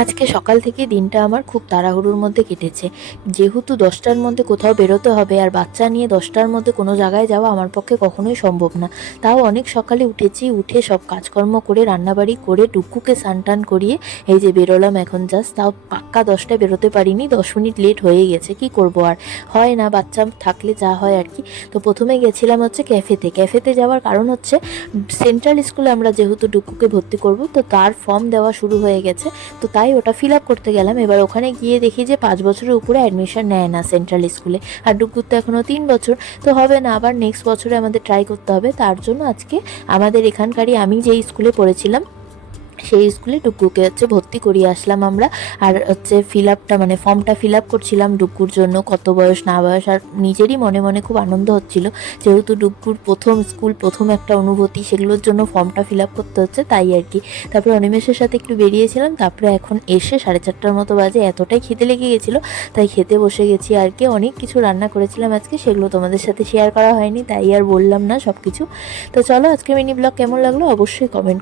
আজকে সকাল থেকে দিনটা আমার খুব তাড়াহুড়োর মধ্যে কেটেছে। যেহেতু দশটার মধ্যে কোথাও বেরোতে হবে আর বাচ্চা নিয়ে দশটার মধ্যে কোনো জায়গায় যাওয়া আমার পক্ষে কখনোই সম্ভব না। তাও অনেক সকালে উঠেছি, উঠে সব কাজকর্ম করে, রান্নাবাড়ি করে, টুকুকে টান করিয়ে এই যে বেরোলাম এখন জাস্ট তাও পাক্কা দশটায় বেরোতে পারিনি, দশ মিনিট লেট হয়ে গেছে, কি করব আর? হয় না, বাচ্চা থাকলে যা হয় আর কি। তো প্রথমে গেছিলাম হচ্ছে ক্যাফেতে। ক্যাফেতে যাওয়ার কারণ হচ্ছে সেন্ট্রাল স্কুলে আমরা যেহেতু ডুকুকে ভর্তি করব, তো তার ফর্ম দেওয়া শুরু হয়ে গেছে। তো তাই ওটা ফিল আপ করতে গেলাম। এবার ওখানে গিয়ে দেখি যে পাঁচ বছরের উপরে অ্যাডমিশন নেয় না সেন্ট্রাল স্কুলে আর ডুকুর তো এখনও তিন বছর, তো হবে না। আবার নেক্সট বছরে আমাদের ট্রাই করতে হবে। তার জন্য আজকে আমাদের এখানকারই আমি যেই স্কুলে পড়েছিলাম সেই স্কুলে ডুকুকে হচ্ছে ভর্তি করিয়ে আসলাম আমরা। আর হচ্ছে ফিল আপটা মানে ফর্মটা ফিল আপ করছিলাম ডুকুর জন্য, কত বয়স না বয়স, আর নিজেরই মনে মনে খুব আনন্দ হচ্ছিল। যেহেতু ডুকুর প্রথম স্কুল, প্রথম একটা অনুভূতি, সেগুলোর জন্য ফর্মটা ফিল আপ করতে হচ্ছে, তাই আর কি। তারপরে অনিমেষের সাথে একটু বেরিয়েছিলাম, তারপরে এখন এসে সাড়ে চারটার মতো বাজে, এতটাই খেতে লেগে গেছিল, তাই খেতে বসে গেছি আর কি। অনেক কিছু রান্না করেছিলাম আজকে, সেগুলো তোমাদের সাথে শেয়ার করা হয়নি, তাই আর বললাম না সব কিছু তো চলো আজকে মিনি ব্লগ কেমন লাগল, অবশ্যই কমেন্ট